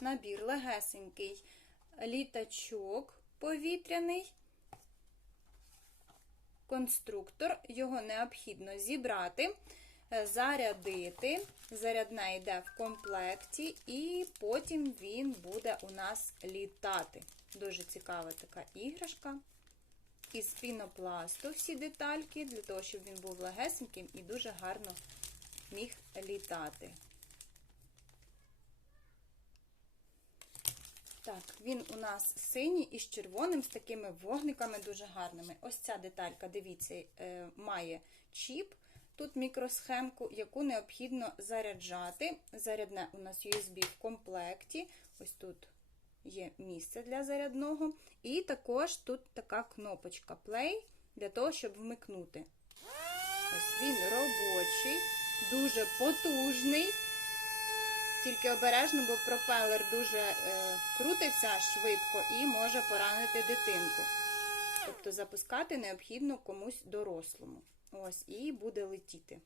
набір легесенький літачок повітряний. Конструктор, його необхідно зібрати, е, зарядити. Зарядна йде в комплекті, і потім він буде у нас літати. Дуже цікава така іграшка. Із пінопласту всі детальки, для того, щоб він був легесеньким і дуже гарно міг літати. Так, він у нас синій із червоним, з такими вогниками дуже гарними. Ось ця деталька, дивіться, е, має чіп. Тут мікросхемку, яку необхідно заряджати. Зарядне у нас USB в комплекті. Ось тут є місце для зарядного. І також тут така кнопочка Play для того, щоб вмикнути. Ось він робочий, дуже потужний. Тільки обережно, бо пропелер дуже е, крутиться швидко і може поранити дитинку. Тобто запускати необхідно комусь дорослому. Ось, і буде летіти.